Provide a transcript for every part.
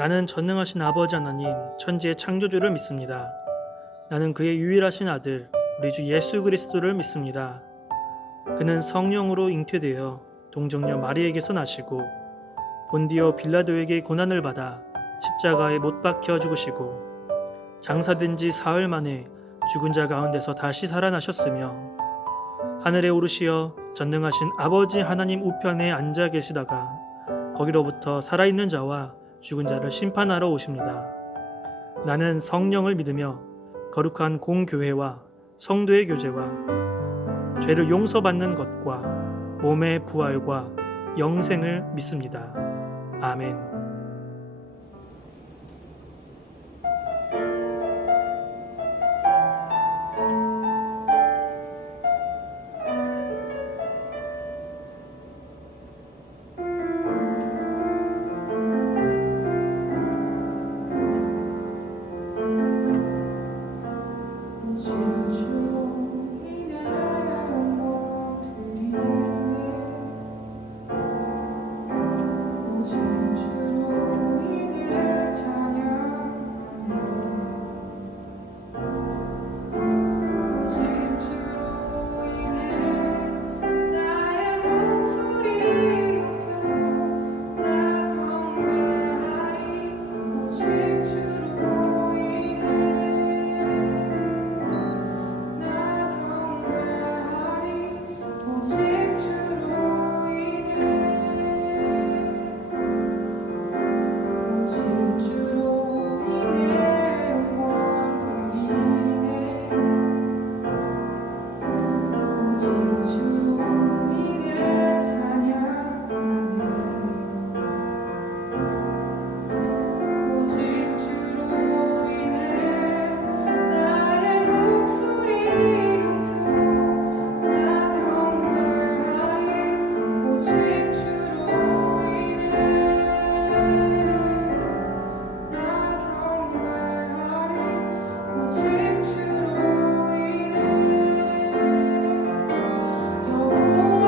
나는 전능하신 아버지 하나님, 천지의 창조주를 믿습니다. 나는 그의 유일하신 아들, 우리 주 예수 그리스도를 믿습니다. 그는 성령으로 잉태되어 동정녀 마리에게서 나시고 본디오 빌라도에게 고난을 받아 십자가에 못 박혀 죽으시고 장사된 지 사흘 만에 죽은 자 가운데서 다시 살아나셨으며 하늘에 오르시어 전능하신 아버지 하나님 우편에 앉아 계시다가 거기로부터 살아있는 자와 죽은 자를 심판하러 오십니다. 나는 성령을 믿으며 거룩한 공교회와 성도의 교제와 죄를 용서받는 것과 몸의 부활과 영생을 믿습니다. 아멘. Oh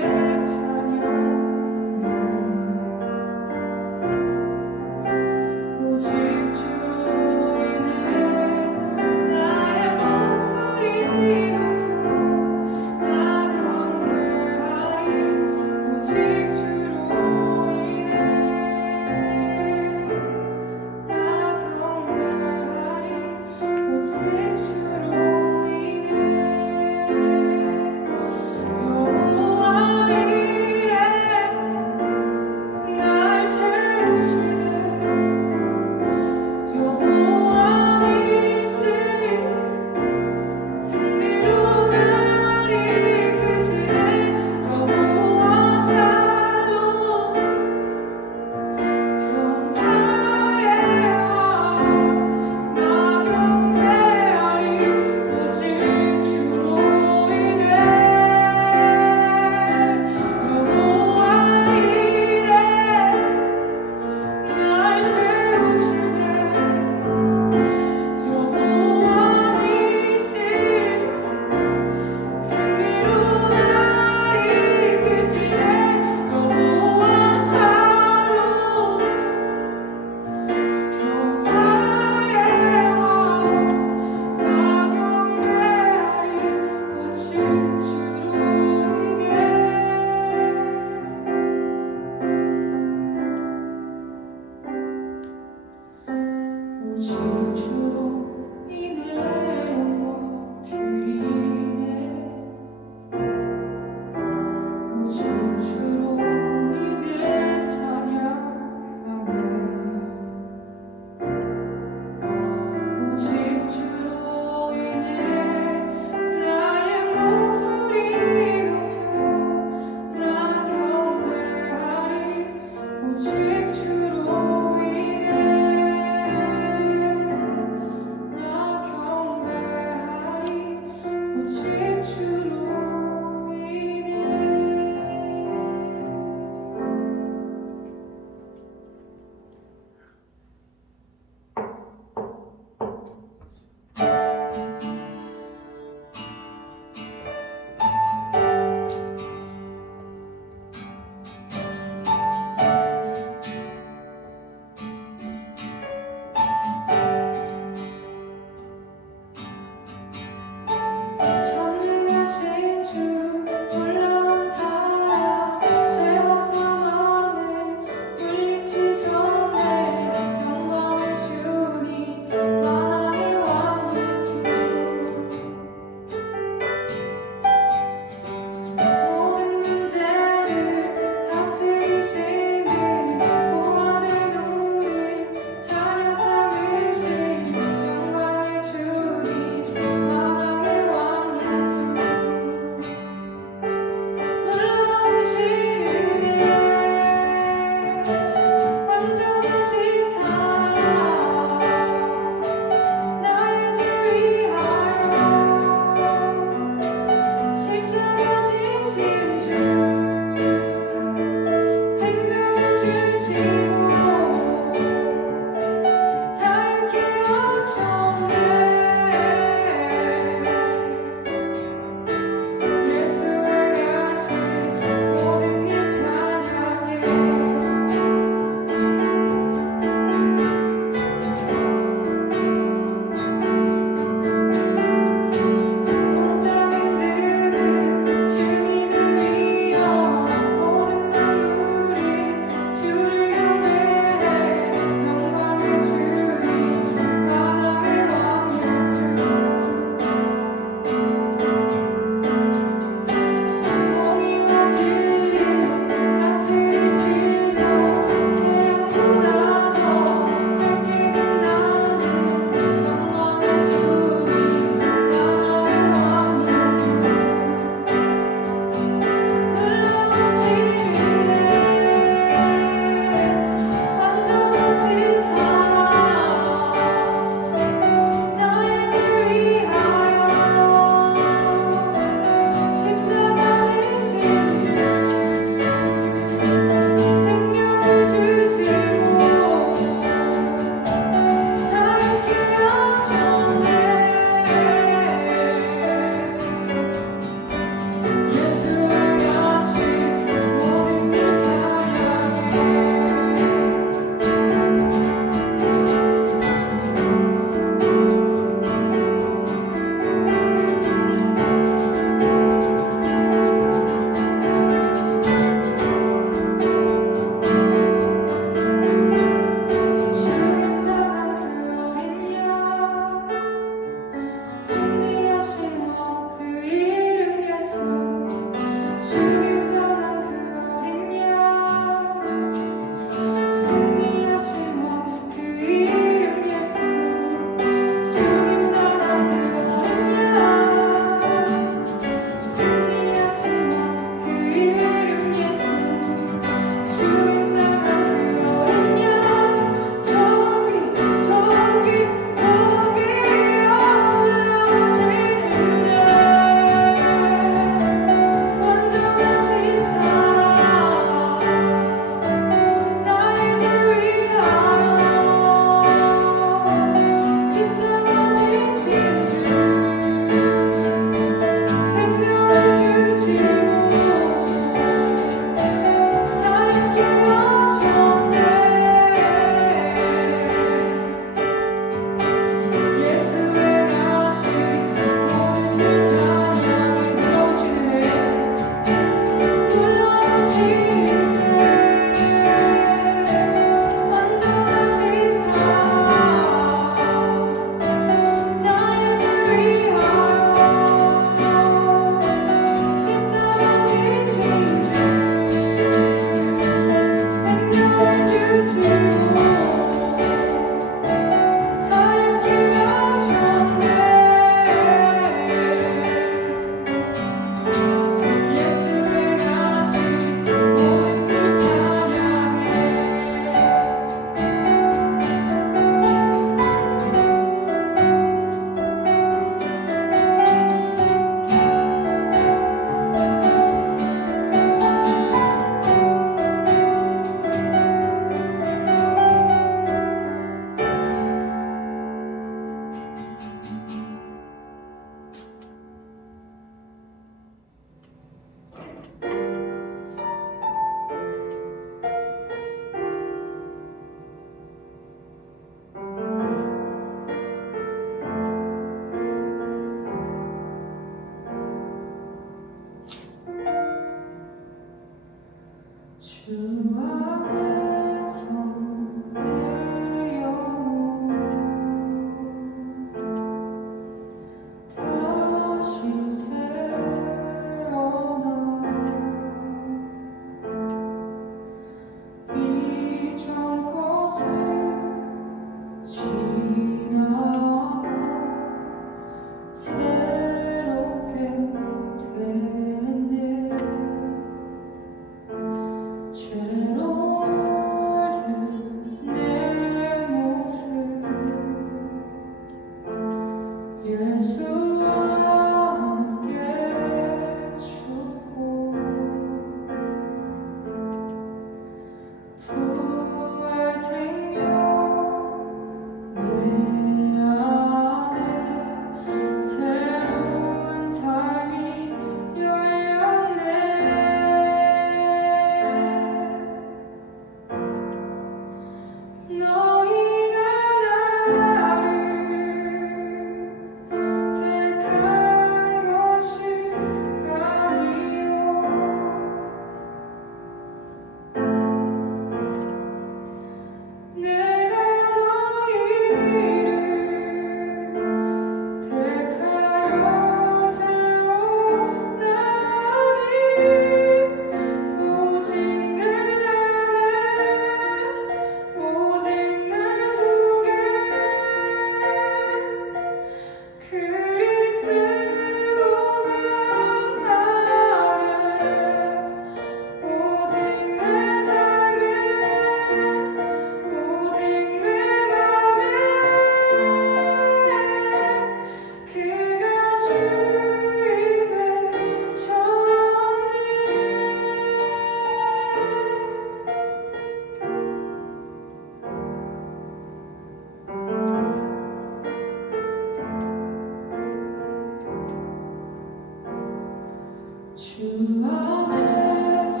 주 안에서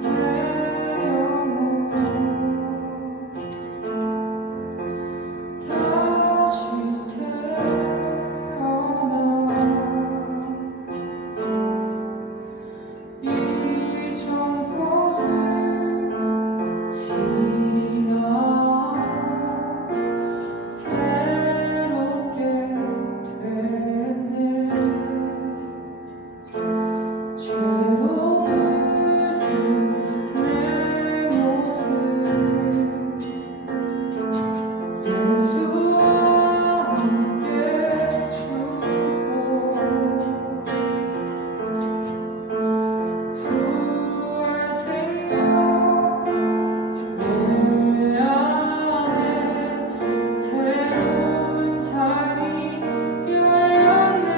내 영혼 다시 태어나 이전 것을 지나 새롭게 됐네. 죄로 물든 내 모습 예수와 함께 죽고 부활 생명 내 안에 새로운 삶이 열렸네.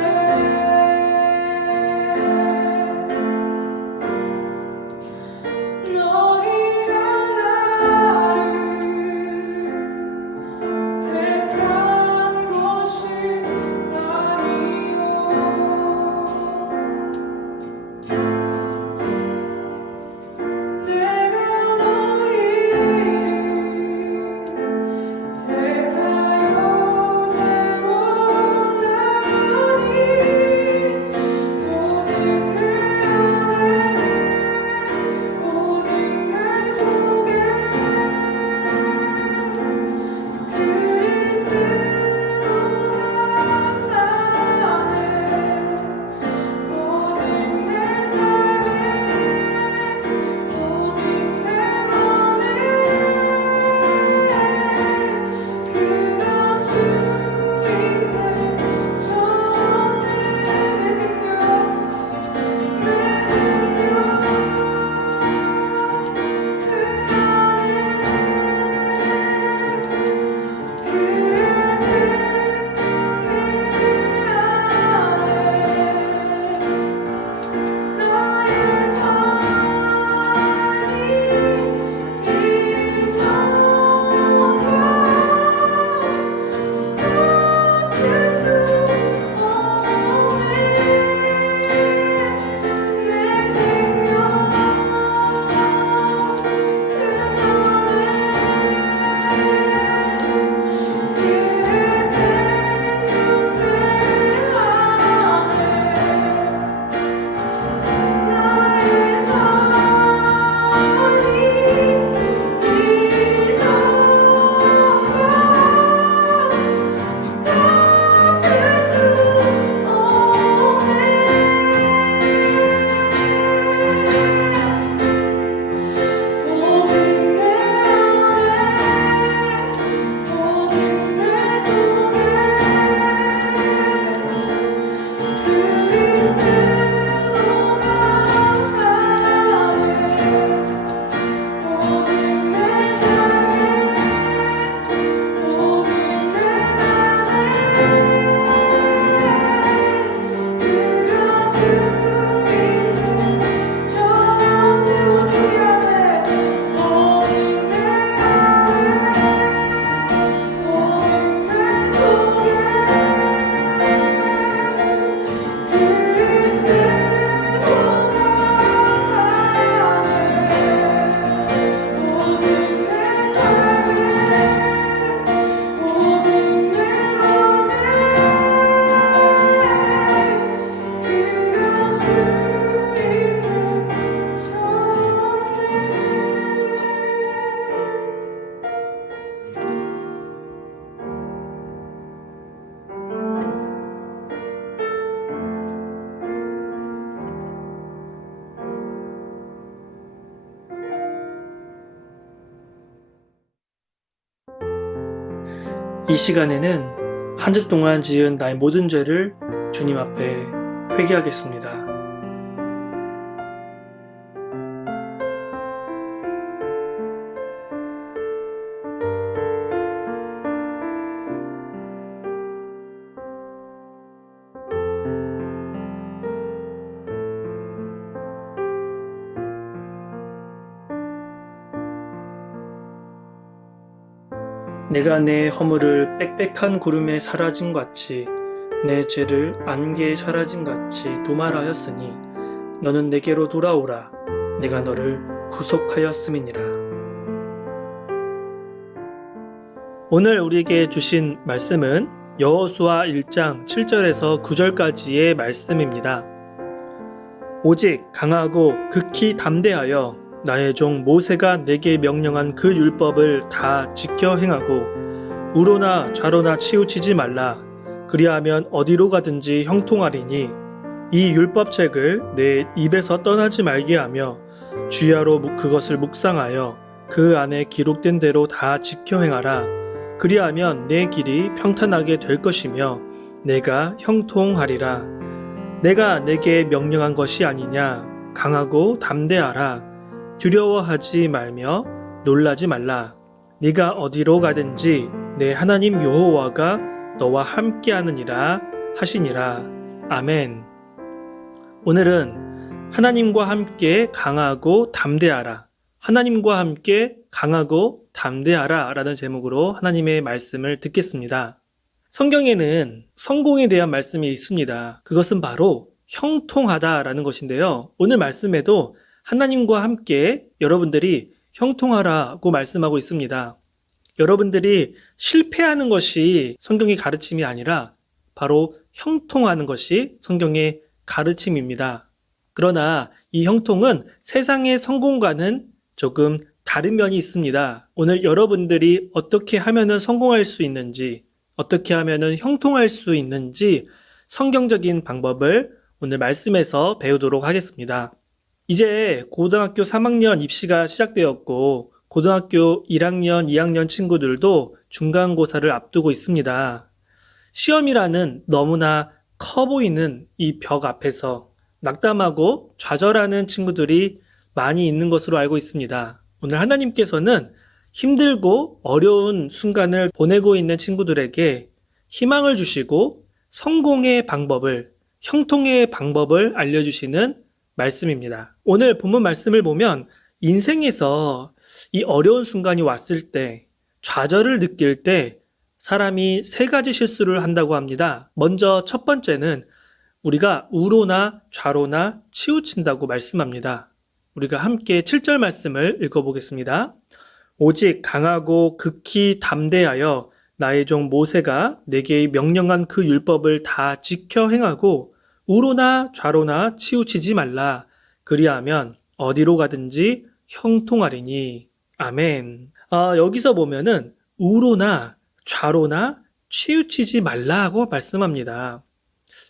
너희가 나를 택한 것이 아니요 내가 너희를 택하여 세웠나니 오직 내 안에 오직 내 속에 그리스도가 사네. 오직 내 삶에 오직 내 맘에 그가 주 있네. 전에 내 생명 그 이 시간에는 한 주 동안 지은 나의 모든 죄를 주님 앞에 회개하겠습니다. 내가 내 허물을 빽빽한 구름에 사라짐 같이 내 죄를 안개에 사라짐 같이 도말하였으니 너는 내게로 돌아오라. 내가 너를 구속하였음이니라. 오늘 우리에게 주신 말씀은 여호수아 1장 7절에서 9절까지의 말씀입니다. 오직 강하고 극히 담대하여 나의 종 모세가 내게 명령한 그 율법을 다 지켜 행하고 우로나 좌로나 치우치지 말라. 그리하면 어디로 가든지 형통하리니 이 율법책을 내 입에서 떠나지 말게 하며 주야로 그것을 묵상하여 그 안에 기록된 대로 다 지켜 행하라. 그리하면 내 길이 평탄하게 될 것이며 내가 형통하리라. 내가 내게 명령한 것이 아니냐. 강하고 담대하라. 두려워하지 말며 놀라지 말라. 네가 어디로 가든지 내 하나님 여호와가 너와 함께하느니라 하시니라. 아멘. 오늘은 하나님과 함께 강하고 담대하라. 하나님과 함께 강하고 담대하라 라는 제목으로 하나님의 말씀을 듣겠습니다. 성경에는 성공에 대한 말씀이 있습니다. 그것은 바로 형통하다 라는 것인데요. 오늘 말씀에도 하나님과 함께 여러분들이 형통하라고 말씀하고 있습니다. 여러분들이 실패하는 것이 성경의 가르침이 아니라 바로 형통하는 것이 성경의 가르침입니다. 그러나 이 형통은 세상의 성공과는 조금 다른 면이 있습니다. 오늘 여러분들이 어떻게 하면 성공할 수 있는지, 어떻게 하면 형통할 수 있는지 성경적인 방법을 오늘 말씀에서 배우도록 하겠습니다. 이제 고등학교 3학년 입시가 시작되었고 고등학교 1학년, 2학년 친구들도 중간고사를 앞두고 있습니다. 시험이라는 너무나 커 보이는 이 벽 앞에서 낙담하고 좌절하는 친구들이 많이 있는 것으로 알고 있습니다. 오늘 하나님께서는 힘들고 어려운 순간을 보내고 있는 친구들에게 희망을 주시고 성공의 방법을, 형통의 방법을 알려주시는 말씀입니다. 오늘 본문 말씀을 보면 인생에서 이 어려운 순간이 왔을 때, 좌절을 느낄 때 사람이 세 가지 실수를 한다고 합니다. 먼저 첫 번째는 우리가 우로나 좌로나 치우친다고 말씀합니다. 우리가 함께 7절 말씀을 읽어보겠습니다. 오직 강하고 극히 담대하여 나의 종 모세가 내게 명령한 그 율법을 다 지켜 행하고 우로나 좌로나 치우치지 말라. 그리하면 어디로 가든지 형통하리니. 아멘. 여기서 보면은 우로나 좌로나 치우치지 말라고 말씀합니다.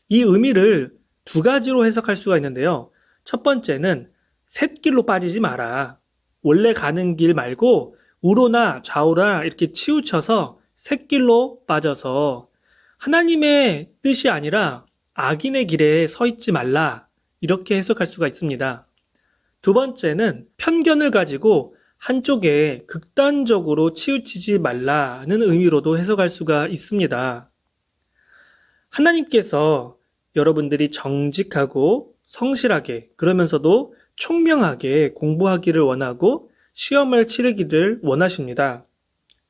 이 의미를 두 가지로 해석할 수가 있는데요. 첫 번째는 샛길로 빠지지 마라. 원래 가는 길 말고 우로나 좌우나 이렇게 치우쳐서 샛길로 빠져서 하나님의 뜻이 아니라 악인의 길에 서 있지 말라. 이렇게 해석할 수가 있습니다. 두 번째는 편견을 가지고 한쪽에 극단적으로 치우치지 말라는 의미로도 해석할 수가 있습니다. 하나님께서 여러분들이 정직하고 성실하게 그러면서도 총명하게 공부하기를 원하고 시험을 치르기를 원하십니다.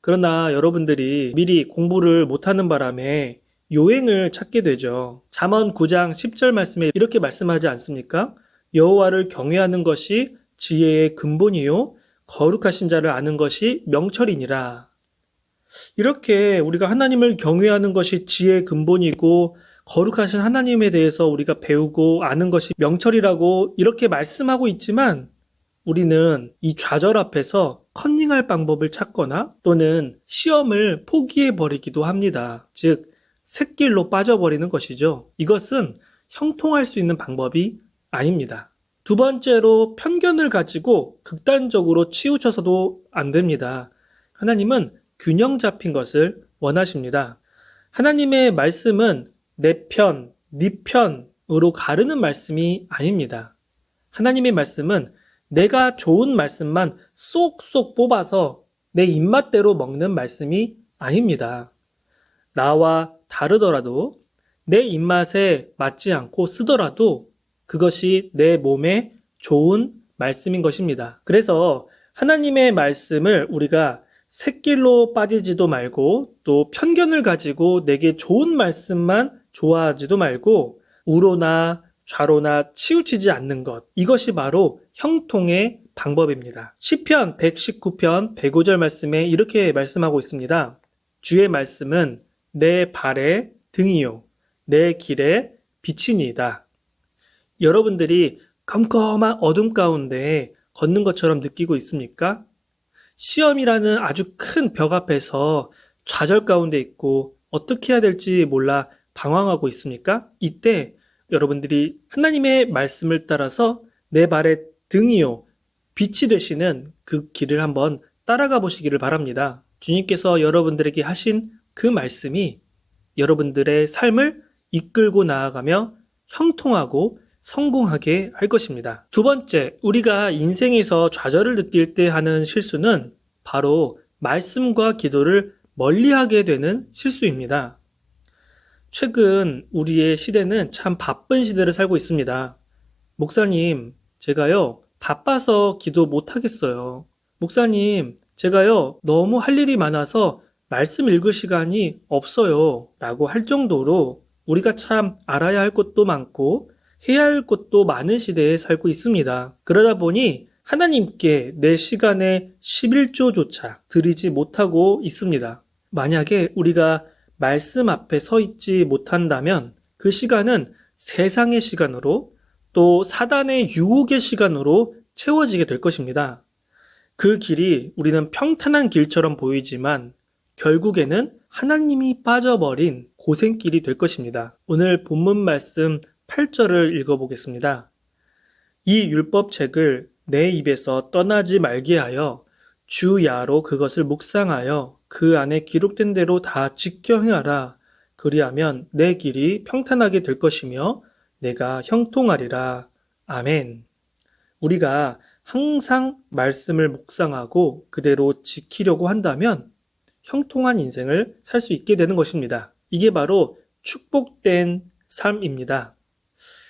그러나 여러분들이 미리 공부를 못하는 바람에 요행을 찾게 되죠. 잠언 9장 10절 말씀에 이렇게 말씀하지 않습니까? 여호와를 경외하는 것이 지혜의 근본이요 거룩하신 자를 아는 것이 명철이니라. 이렇게 우리가 하나님을 경외하는 것이 지혜의 근본이고 거룩하신 하나님에 대해서 우리가 배우고 아는 것이 명철이라고 이렇게 말씀하고 있지만 우리는 이 좌절 앞에서 컨닝할 방법을 찾거나 또는 시험을 포기해버리기도 합니다. 즉 샛길로 빠져버리는 것이죠. 이것은 형통할 수 있는 방법이 아닙니다. 두 번째로 편견을 가지고 극단적으로 치우쳐서도 안 됩니다. 하나님은 균형 잡힌 것을 원하십니다. 하나님의 말씀은 내 편, 네 편으로 가르는 말씀이 아닙니다. 하나님의 말씀은 내가 좋은 말씀만 쏙쏙 뽑아서 내 입맛대로 먹는 말씀이 아닙니다. 나와 다르더라도 내 입맛에 맞지 않고 쓰더라도 그것이 내 몸에 좋은 말씀인 것입니다. 그래서 하나님의 말씀을 우리가 샛길로 빠지지도 말고 또 편견을 가지고 내게 좋은 말씀만 좋아하지도 말고 우로나 좌로나 치우치지 않는 것. 이것이 바로 형통의 방법입니다. 시편 119편 105절 말씀에 이렇게 말씀하고 있습니다. 주의 말씀은 내 발의 등이요 내 길의 빛이니이다. 여러분들이 컴컴한 어둠 가운데 걷는 것처럼 느끼고 있습니까? 시험이라는 아주 큰 벽 앞에서 좌절 가운데 있고 어떻게 해야 될지 몰라 방황하고 있습니까? 이때 여러분들이 하나님의 말씀을 따라서 내 발의 등이요 빛이 되시는 그 길을 한번 따라가 보시기를 바랍니다. 주님께서 여러분들에게 하신 그 말씀이 여러분들의 삶을 이끌고 나아가며 형통하고 성공하게 할 것입니다. 두 번째, 우리가 인생에서 좌절을 느낄 때 하는 실수는 바로 말씀과 기도를 멀리하게 되는 실수입니다. 최근 우리의 시대는 참 바쁜 시대를 살고 있습니다. 목사님, 제가요, 바빠서 기도 못하겠어요. 목사님, 제가요, 너무 할 일이 많아서 말씀 읽을 시간이 없어요. 라고 할 정도로 우리가 참 알아야 할 것도 많고 해야 할 것도 많은 시대에 살고 있습니다. 그러다 보니 하나님께 내 시간의 11조조차 드리지 못하고 있습니다. 만약에 우리가 말씀 앞에 서 있지 못한다면 그 시간은 세상의 시간으로 또 사단의 유혹의 시간으로 채워지게 될 것입니다. 그 길이 우리는 평탄한 길처럼 보이지만 결국에는 하나님이 빠져버린 고생길이 될 것입니다. 오늘 본문 말씀 8절을 읽어보겠습니다. 이 율법책을 내 입에서 떠나지 말게 하여 주 야로 그것을 묵상하여 그 안에 기록된 대로 다 지켜 행하라. 그리하면 내 길이 평탄하게 될 것이며 내가 형통하리라. 아멘. 우리가 항상 말씀을 묵상하고 그대로 지키려고 한다면 형통한 인생을 살 수 있게 되는 것입니다. 이게 바로 축복된 삶입니다.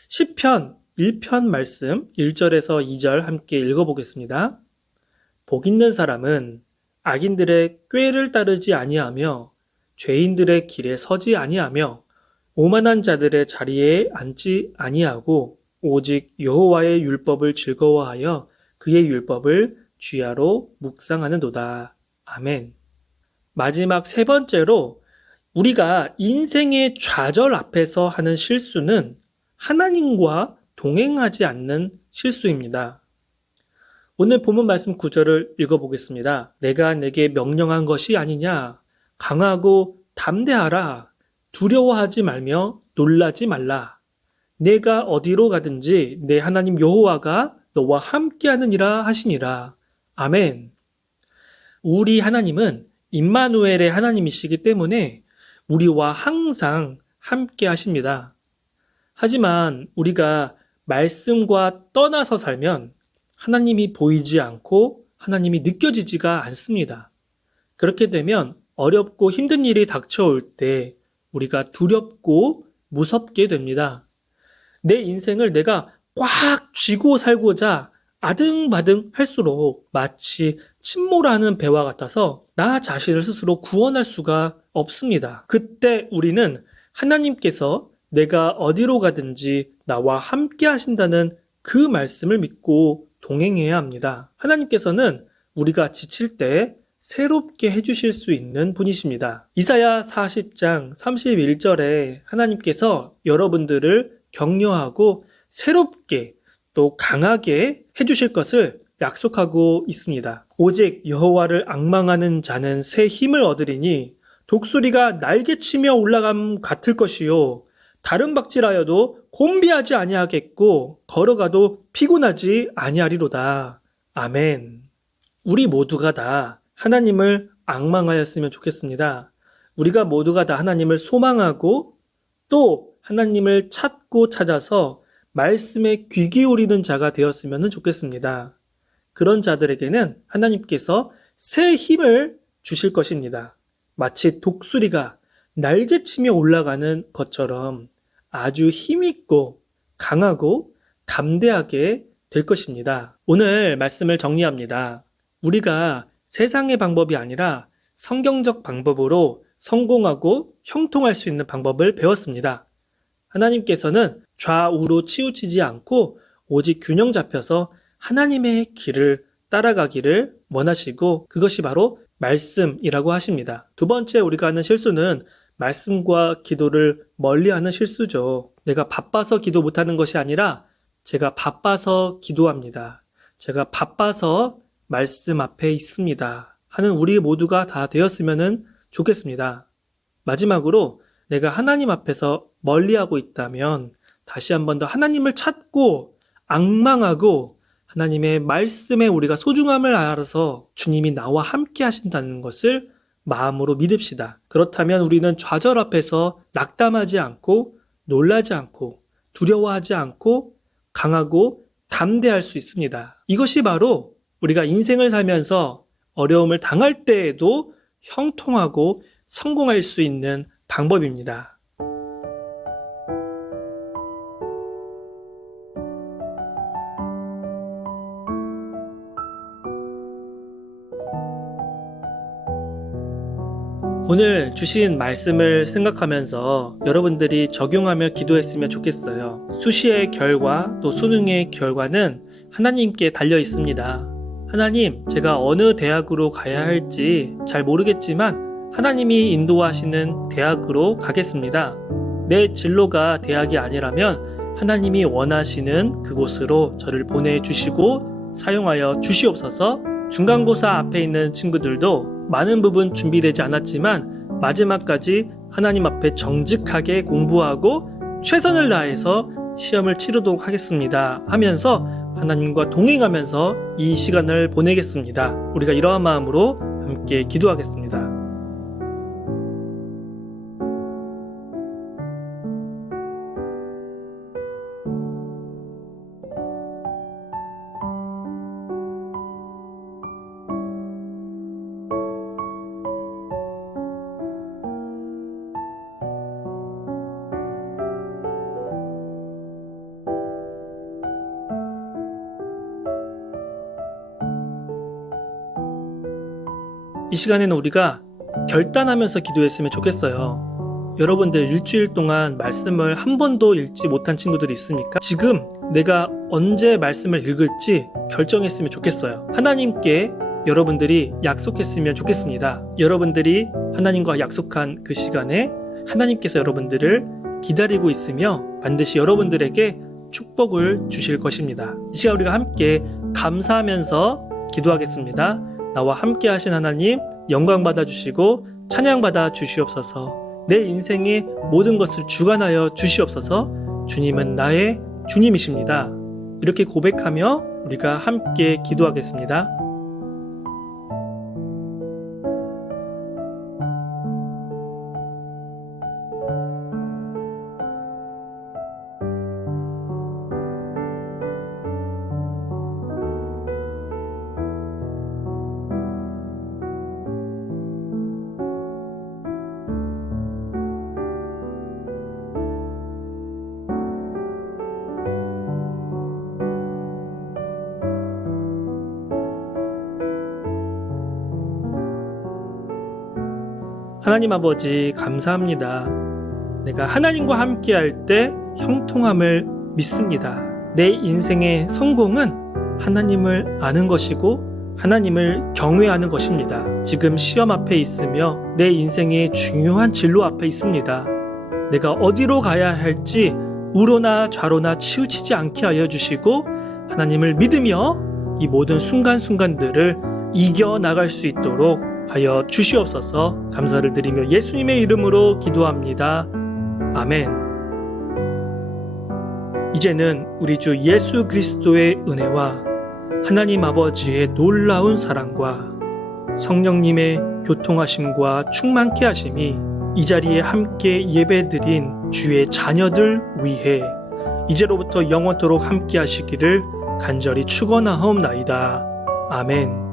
시편 1편 말씀 1절에서 2절 함께 읽어보겠습니다. 복 있는 사람은 악인들의 꾀를 따르지 아니하며 죄인들의 길에 서지 아니하며 오만한 자들의 자리에 앉지 아니하고 오직 여호와의 율법을 즐거워하여 그의 율법을 주야로 묵상하는도다. 아멘. 마지막 세 번째로 우리가 인생의 좌절 앞에서 하는 실수는 하나님과 동행하지 않는 실수입니다. 오늘 본문 말씀 9절을 읽어보겠습니다. 내가 내게 명령한 것이 아니냐? 강하고 담대하라. 두려워하지 말며 놀라지 말라. 내가 어디로 가든지 내 하나님 여호와가 너와 함께하느니라 하시니라. 아멘. 우리 하나님은 임마누엘의 하나님이시기 때문에 우리와 항상 함께 하십니다. 하지만 우리가 말씀과 떠나서 살면 하나님이 보이지 않고 하나님이 느껴지지가 않습니다. 그렇게 되면 어렵고 힘든 일이 닥쳐올 때 우리가 두렵고 무섭게 됩니다. 내 인생을 내가 꽉 쥐고 살고자 아등바등 할수록 마치 침몰하는 배와 같아서 나 자신을 스스로 구원할 수가 없습니다. 그때 우리는 하나님께서 내가 어디로 가든지 나와 함께 하신다는 그 말씀을 믿고 동행해야 합니다. 하나님께서는 우리가 지칠 때 새롭게 해주실 수 있는 분이십니다. 이사야 40장 31절에 하나님께서 여러분들을 격려하고 새롭게 또 강하게 해주실 것을 약속하고 있습니다. 오직 여호와를 앙망하는 자는 새 힘을 얻으리니 독수리가 날개치며 올라감 같을 것이요 다른 박질하여도 곤비하지 아니하겠고 걸어가도 피곤하지 아니하리로다. 아멘. 우리 모두가 다 하나님을 앙망하였으면 좋겠습니다. 우리가 모두가 다 하나님을 소망하고 또 하나님을 찾고 찾아서 말씀에 귀 기울이는 자가 되었으면 좋겠습니다. 그런 자들에게는 하나님께서 새 힘을 주실 것입니다. 마치 독수리가 날개치며 올라가는 것처럼 아주 힘있고 강하고 담대하게 될 것입니다. 오늘 말씀을 정리합니다. 우리가 세상의 방법이 아니라 성경적 방법으로 성공하고 형통할 수 있는 방법을 배웠습니다. 하나님께서는 좌우로 치우치지 않고 오직 균형 잡혀서 하나님의 길을 따라가기를 원하시고 그것이 바로 말씀이라고 하십니다. 두 번째 우리가 하는 실수는 말씀과 기도를 멀리하는 실수죠. 내가 바빠서 기도 못하는 것이 아니라 제가 바빠서 기도합니다. 제가 바빠서 말씀 앞에 있습니다. 하는 우리 모두가 다 되었으면 좋겠습니다. 마지막으로 내가 하나님 앞에서 멀리하고 있다면 다시 한 번 더 하나님을 찾고 앙망하고 하나님의 말씀에 우리가 소중함을 알아서 주님이 나와 함께 하신다는 것을 마음으로 믿읍시다. 그렇다면 우리는 좌절 앞에서 낙담하지 않고 놀라지 않고 두려워하지 않고 강하고 담대할 수 있습니다. 이것이 바로 우리가 인생을 살면서 어려움을 당할 때에도 형통하고 성공할 수 있는 방법입니다. 오늘 주신 말씀을 생각하면서 여러분들이 적용하며 기도했으면 좋겠어요. 수시의 결과 또 수능의 결과는 하나님께 달려 있습니다. 하나님, 제가 어느 대학으로 가야 할지 잘 모르겠지만 하나님이 인도하시는 대학으로 가겠습니다. 내 진로가 대학이 아니라면 하나님이 원하시는 그곳으로 저를 보내주시고 사용하여 주시옵소서. 중간고사 앞에 있는 친구들도 많은 부분 준비되지 않았지만 마지막까지 하나님 앞에 정직하게 공부하고 최선을 다해서 시험을 치르도록 하겠습니다 하면서 하나님과 동행하면서 이 시간을 보내겠습니다. 우리가 이러한 마음으로 함께 기도하겠습니다. 이 시간에는 우리가 결단하면서 기도했으면 좋겠어요. 여러분들 일주일 동안 말씀을 한 번도 읽지 못한 친구들이 있습니까? 지금 내가 언제 말씀을 읽을지 결정했으면 좋겠어요. 하나님께 여러분들이 약속했으면 좋겠습니다. 여러분들이 하나님과 약속한 그 시간에 하나님께서 여러분들을 기다리고 있으며 반드시 여러분들에게 축복을 주실 것입니다. 이 시간 우리가 함께 감사하면서 기도하겠습니다. 나와 함께 하신 하나님 영광 받아주시고 찬양 받아 주시옵소서. 내 인생의 모든 것을 주관하여 주시옵소서. 주님은 나의 주님이십니다. 이렇게 고백하며 우리가 함께 기도하겠습니다. 하나님 아버지 감사합니다. 내가 하나님과 함께 할 때 형통함을 믿습니다. 내 인생의 성공은 하나님을 아는 것이고 하나님을 경외하는 것입니다. 지금 시험 앞에 있으며 내 인생의 중요한 진로 앞에 있습니다. 내가 어디로 가야 할지 우로나 좌로나 치우치지 않게 하여 주시고 하나님을 믿으며 이 모든 순간순간들을 이겨나갈 수 있도록 하여 주시옵소서. 감사를 드리며 예수님의 이름으로 기도합니다. 아멘. 이제는 우리 주 예수 그리스도의 은혜와 하나님 아버지의 놀라운 사랑과 성령님의 교통하심과 충만케 하심이 이 자리에 함께 예배드린 주의 자녀들 위해 이제로부터 영원토록 함께 하시기를 간절히 축원하옵나이다. 아멘.